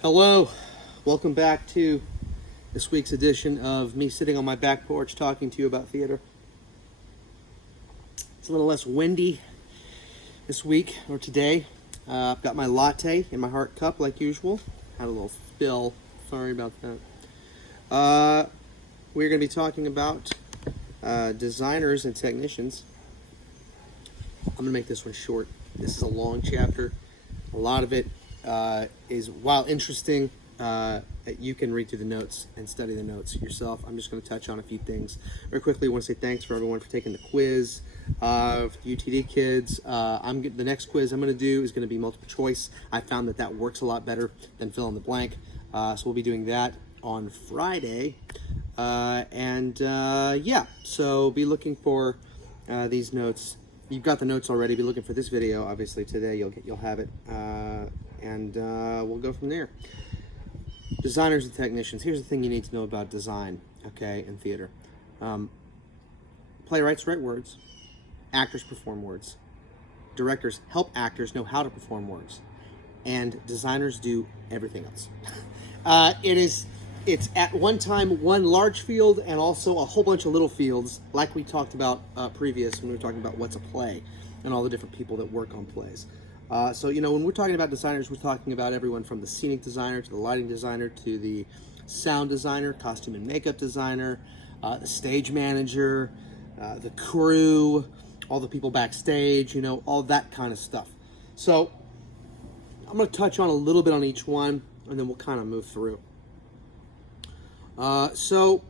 Hello, welcome back to this week's edition of me sitting on my back porch talking to you about theater. It's a little less windy this week or today. I've got my latte in my heart cup like usual. Had a little spill, sorry about that. We're going to be talking about designers and technicians. I'm going to make this one short. This is a long chapter. A lot of it is, while interesting, you can read through the notes and study the notes yourself. I'm just going to touch on a few things. Very quickly, I want to say thanks for everyone for taking the quiz. For the UTD kids, the next quiz I'm going to do is going to be multiple choice. I found that works a lot better than fill in the blank. So we'll be doing that on Friday. Yeah, so be looking for these notes. You've got the notes already. Be looking for this video. Obviously today you'll have it, and we'll go from there. Designers and technicians. Here's the thing you need to know about design, okay, in theater. Playwrights write words. Actors perform words. Directors help actors know how to perform words, and designers do everything else. It's at one time one large field and also a whole bunch of little fields, like we talked about previous when we were talking about what's a play and all the different people that work on plays. So, when we're talking about designers, we're talking about everyone from the scenic designer to the lighting designer to the sound designer, costume and makeup designer, the stage manager, the crew, all the people backstage, all that kind of stuff. So I'm going to touch on a little bit on each one, and then we'll kind of move through. So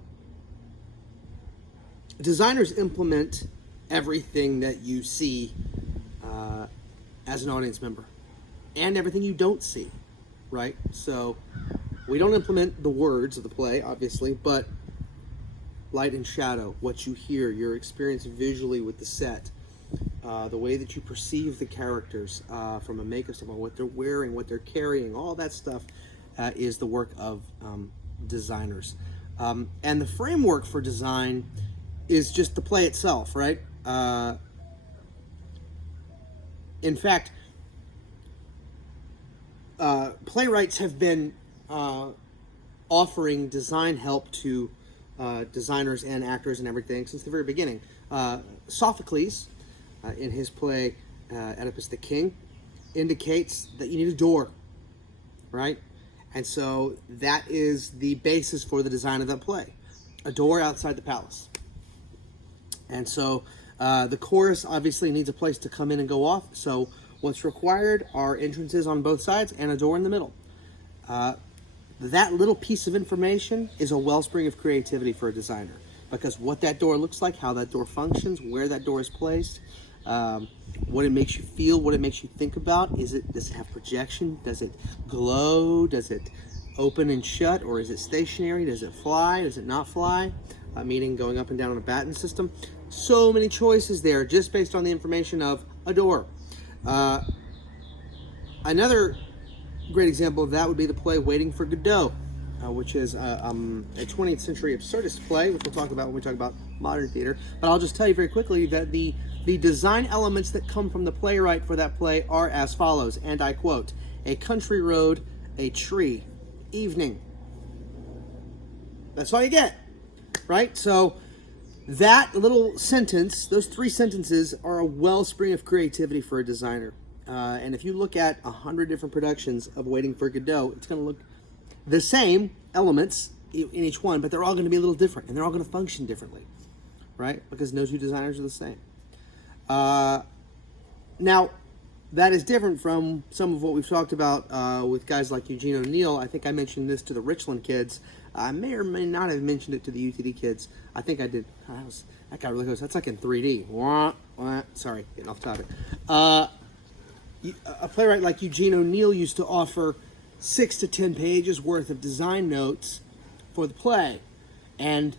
designers implement everything that you see as an audience member and everything you don't see, right? So we don't implement the words of the play, obviously, but light and shadow, what you hear, your experience visually with the set, the way that you perceive the characters from a makeup standpoint, what they're wearing, what they're carrying, all that stuff is the work of designers. And the framework for design is just the play itself, right? In fact, playwrights have been offering design help to designers and actors and everything since the very beginning. Sophocles, in his play Oedipus the King, indicates that you need a door, right? And so that is the basis for the design of that play, a door outside the palace. And so the chorus obviously needs a place to come in and go off. So what's required are entrances on both sides and a door in the middle. That little piece of information is a wellspring of creativity for a designer, because what that door looks like, how that door functions, where that door is placed, what it makes you feel, what it makes you think about. Does it have projection? Does it glow? Does it open and shut? Or is it stationary? Does it fly? Does it not fly? Meaning going up and down on a batten system. So many choices there just based on the information of a door. Another great example of that would be the play Waiting for Godot, which is a 20th century absurdist play, which we'll talk about when we talk about modern theater. But I'll just tell you very quickly that the design elements that come from the playwright for that play are as follows, and I quote: a country road, a tree, evening. That's all you get, right? So that little sentence, those three sentences, are a wellspring of creativity for a designer. And if you look at 100 different productions of Waiting for Godot, it's going to look the same elements in each one, but they're all going to be a little different, and they're all going to function differently, right? Because no two designers are the same. Now, that is different from some of what we've talked about with guys like Eugene O'Neill. I think I mentioned this to the Richland kids. I may or may not have mentioned it to the UTD kids. I think I did. That got really close. That's like in 3D. Sorry, getting off topic. A playwright like Eugene O'Neill used to offer 6 to 10 pages worth of design notes for the play. And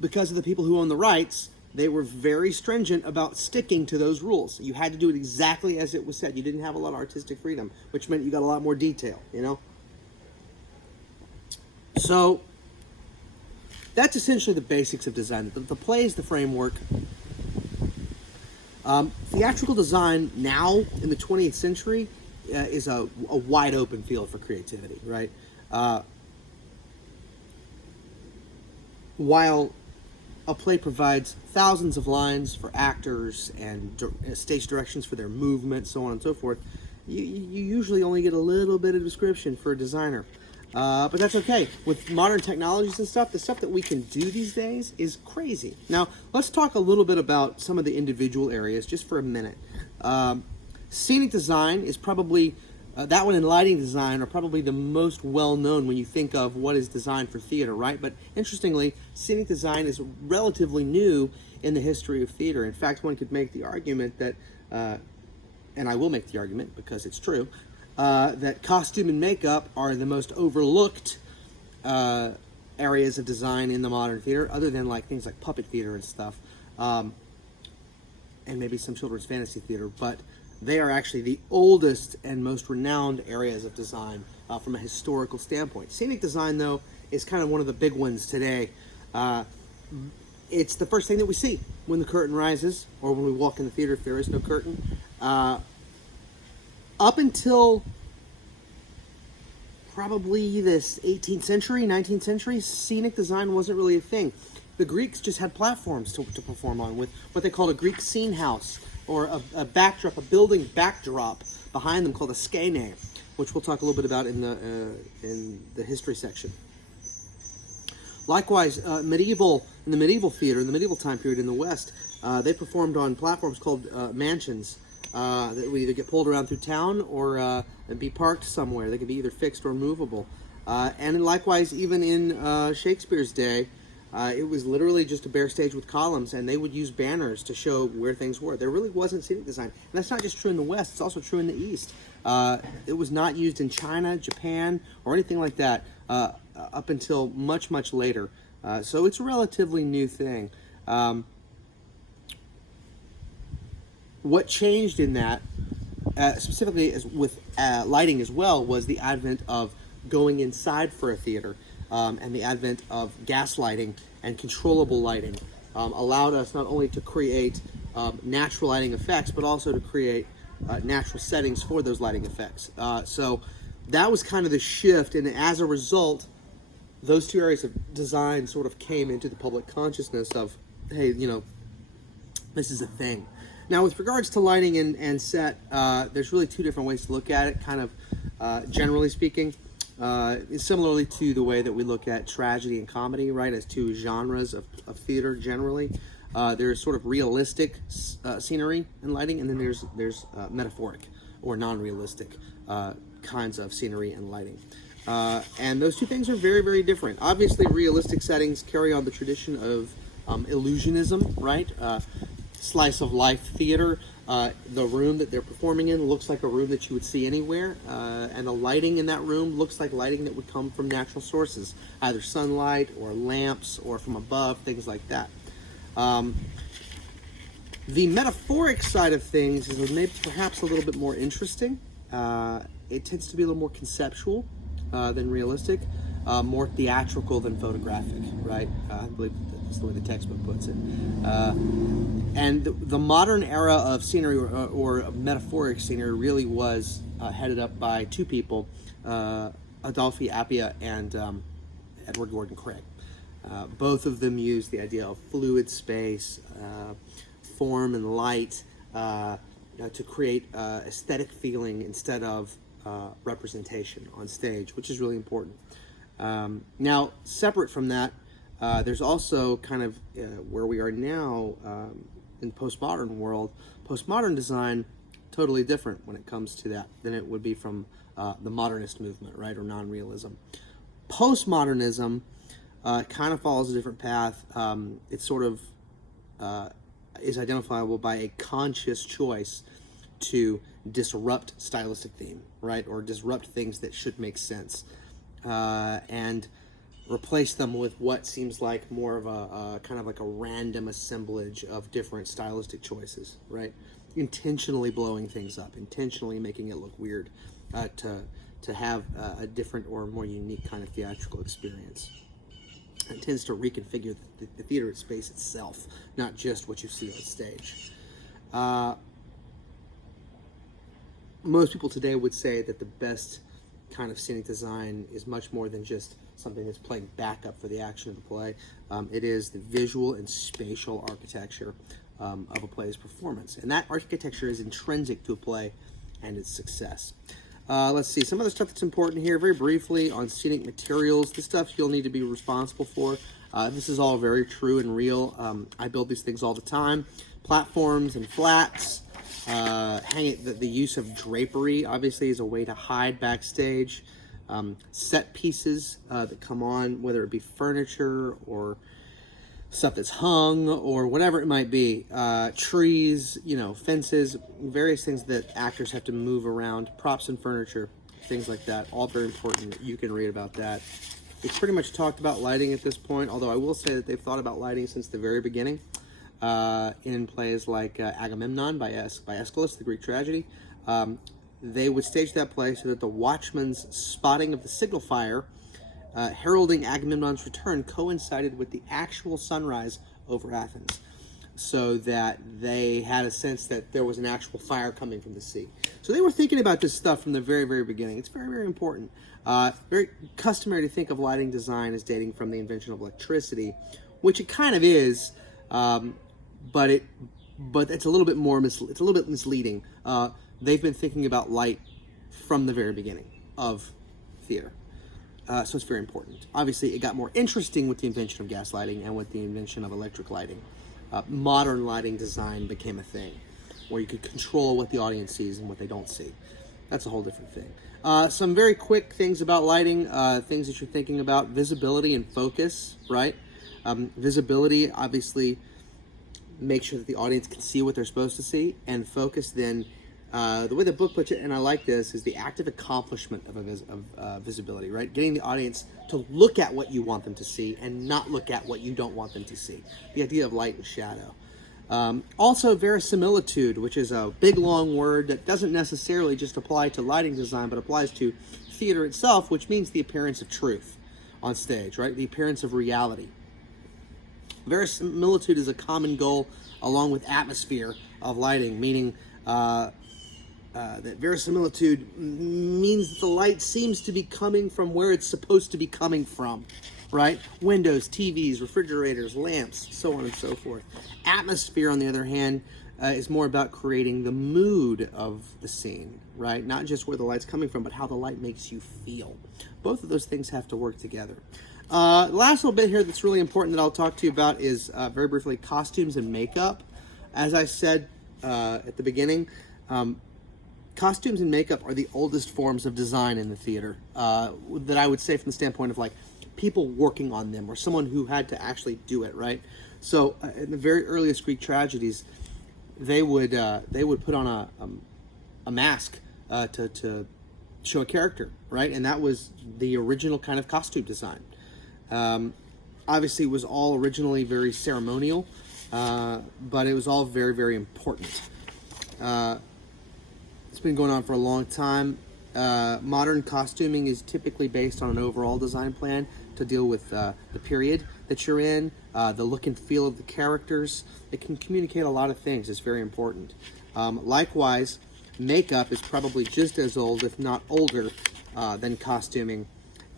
because of the people who own the rights, they were very stringent about sticking to those rules. You had to do it exactly as it was said. You didn't have a lot of artistic freedom, which meant you got a lot more detail, So that's essentially the basics of design. The play is the framework. Theatrical design now in the 20th century is a wide open field for creativity, right? While a play provides thousands of lines for actors and stage directions for their movement, so on and so forth, you usually only get a little bit of description for a designer. But that's okay. With modern technologies and stuff, the stuff that we can do these days is crazy. Now, let's talk a little bit about some of the individual areas just for a minute. Scenic design is probably, that one and lighting design are probably the most well-known when you think of what is designed for theater, right? But interestingly, scenic design is relatively new in the history of theater. In fact, one could make the argument that, and I will make the argument because it's true, that costume and makeup are the most overlooked areas of design in the modern theater, other than like things like puppet theater and stuff, and maybe some children's fantasy theater. But they are actually the oldest and most renowned areas of design from a historical standpoint. Scenic design, though, is kind of one of the big ones today. It's the first thing that we see when the curtain rises, or when we walk in the theater if there is no curtain. Up until probably this 18th century, 19th century, scenic design wasn't really a thing. The Greeks just had platforms to perform on with what they called a Greek scene house, or a backdrop, a building backdrop behind them called a skene, which we'll talk a little bit about in the history section. Likewise, in the medieval theater, in the medieval time period in the West, they performed on platforms called mansions that would either get pulled around through town or be parked somewhere. They could be either fixed or movable. And likewise, even in Shakespeare's day, it was literally just a bare stage with columns, and they would use banners to show where things were. There really wasn't scenic design. And that's not just true in the West, it's also true in the East. It was not used in China, Japan, or anything like that up until much, much later. So it's a relatively new thing. What changed in that, specifically with lighting as well, was the advent of going inside for a theater. And the advent of gas lighting and controllable lighting allowed us not only to create natural lighting effects, but also to create natural settings for those lighting effects. So that was kind of the shift, and as a result, those two areas of design sort of came into the public consciousness of, hey, you know, this is a thing. Now, with regards to lighting and set, there's really two different ways to look at it, kind of generally speaking. Similarly to the way that we look at tragedy and comedy, right, as two genres of theater generally. There's sort of realistic scenery and lighting, and then there's metaphoric or non-realistic kinds of scenery and lighting. And those two things are very, very different. Obviously, realistic settings carry on the tradition of illusionism, right? Slice of life theater. The room that they're performing in looks like a room that you would see anywhere, and the lighting in that room looks like lighting that would come from natural sources, either sunlight or lamps or from above, things like that. The metaphoric side of things is maybe perhaps a little bit more interesting. It tends to be a little more conceptual than realistic, more theatrical than photographic, right? I believe that's the way the textbook puts it. And the modern era of scenery or metaphoric scenery really was headed up by two people, Adolphe Appia and Edward Gordon Craig. Both of them used the idea of fluid space, form and light to create aesthetic feeling instead of representation on stage, which is really important. Now, separate from that, there's also kind of where we are now in the postmodern world. Postmodern design, totally different when it comes to that than it would be from the modernist movement, right, or non-realism. Postmodernism kind of follows a different path. It sort of is identifiable by a conscious choice to disrupt stylistic theme, right, or disrupt things that should make sense, and replace them with what seems like more of a kind of like a random assemblage of different stylistic choices, right? Intentionally blowing things up, intentionally making it look weird, to have a different or more unique kind of theatrical experience. It tends to reconfigure the theater space itself, not just what you see on stage. most people today would say that the best kind of scenic design is much more than just something that's playing backup for the action of the play. It is the visual and spatial architecture of a play's performance. And that architecture is intrinsic to a play and its success. Let's see, some other stuff that's important here, very briefly, on scenic materials. This stuff you'll need to be responsible for. This is all very true and real. I build these things all the time. Platforms and flats. The use of drapery, obviously, is a way to hide backstage. Set pieces that come on, whether it be furniture or stuff that's hung or whatever it might be, trees, fences, various things that actors have to move around, props and furniture, things like that, all very important. You can read about that. We've pretty much talked about lighting at this point, although I will say that they've thought about lighting since the very beginning in plays like Agamemnon by Aeschylus, the Greek tragedy. They would stage that play so that the watchman's spotting of the signal fire heralding Agamemnon's return coincided with the actual sunrise over Athens, so that they had a sense that there was an actual fire coming from the sea. So they were thinking about this stuff from the very, very beginning. It's very, very important. Very customary to think of lighting design as dating from the invention of electricity, which it kind of is, but it's a little bit more it's a little bit misleading. They've been thinking about light from the very beginning of theater. So it's very important. Obviously, it got more interesting with the invention of gas lighting and with the invention of electric lighting. Modern lighting design became a thing where you could control what the audience sees and what they don't see. That's a whole different thing. Some very quick things about lighting, things that you're thinking about: visibility and focus, right? Visibility, obviously, make sure that the audience can see what they're supposed to see, and focus then, the way the book puts it, and I like this, is the active accomplishment of visibility, right? Getting the audience to look at what you want them to see and not look at what you don't want them to see. The idea of light and shadow. Also, verisimilitude, which is a big, long word that doesn't necessarily just apply to lighting design, but applies to theater itself, which means the appearance of truth on stage, right? The appearance of reality. Verisimilitude is a common goal along with atmosphere of lighting, meaning that verisimilitude means that the light seems to be coming from where it's supposed to be coming from, right? Windows, TVs, refrigerators, lamps, so on and so forth. Atmosphere, on the other hand, is more about creating the mood of the scene, right? Not just where the light's coming from, but how the light makes you feel. Both of those things have to work together. Last little bit here that's really important that I'll talk to you about is, very briefly, costumes and makeup. As I said at the beginning, costumes and makeup are the oldest forms of design in the theater, that I would say from the standpoint of like people working on them or someone who had to actually do it, right? So in the very earliest Greek tragedies, they would put on a mask to show a character, right? And that was the original kind of costume design. Obviously, it was all originally very ceremonial, but it was all very, very important. It's been going on for a long time. Modern costuming is typically based on an overall design plan to deal with the period that you're in, the look and feel of the characters. It can communicate a lot of things. It's very important. Likewise, makeup is probably just as old, if not older, than costuming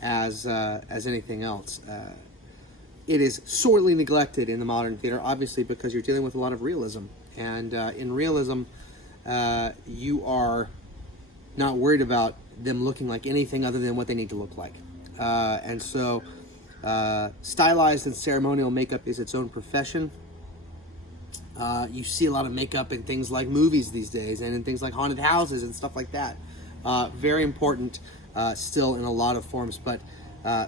as anything else. It is sorely neglected in the modern theater, obviously, because you're dealing with a lot of realism. And in realism, you are not worried about them looking like anything other than what they need to look like. And so stylized and ceremonial makeup is its own profession. You see a lot of makeup in things like movies these days and in things like haunted houses and stuff like that. Very important still in a lot of forms. But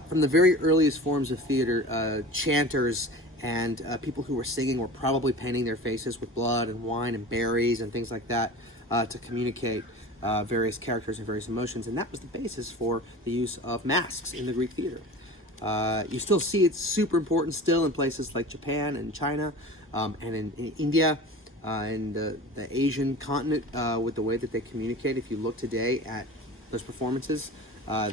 from the very earliest forms of theater, chanters and people who were singing were probably painting their faces with blood and wine and berries and things like that to communicate various characters and various emotions. And that was the basis for the use of masks in the Greek theater. You still see it's super important still in places like Japan and China and in India and the Asian continent with the way that they communicate. If you look today at those performances,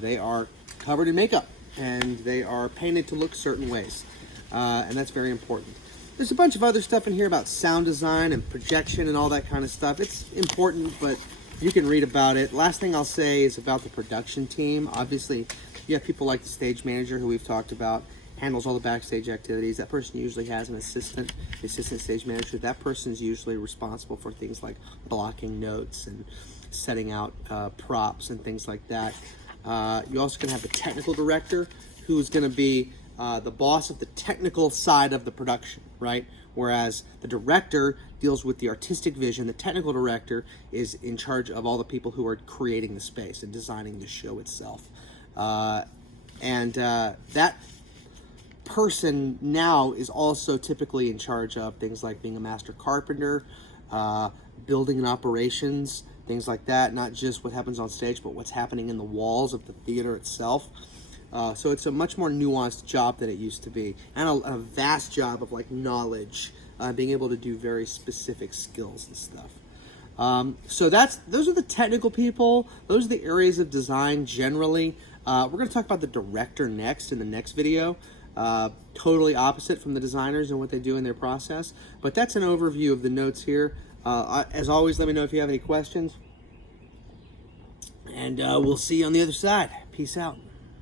they are covered in makeup and they are painted to look certain ways. And that's very important. There's a bunch of other stuff in here about sound design and projection and all that kind of stuff. It's important, but You can read about it. Last thing I'll say is about the production team. Obviously, you have people like the stage manager, who we've talked about, handles all the backstage activities. That person usually has an assistant, the assistant stage manager. That person's usually responsible for things like blocking notes and setting out props and things like that. You also can have the technical director, who's going to be the boss of the technical side of the production, right? Whereas the director deals with the artistic vision. The technical director is in charge of all the people who are creating the space and designing the show itself. That person now is also typically in charge of things like being a master carpenter, building and operations, things like that. Not just what happens on stage, but what's happening in the walls of the theater itself. So it's a much more nuanced job than it used to be, and a vast job of like knowledge, being able to do very specific skills and stuff. So those are the technical people. Those are the areas of design generally. We're going to talk about the director next in the next video. Totally opposite from the designers and what they do in their process. But that's an overview of the notes here. As always, let me know if you have any questions. And we'll see you on the other side. Peace out.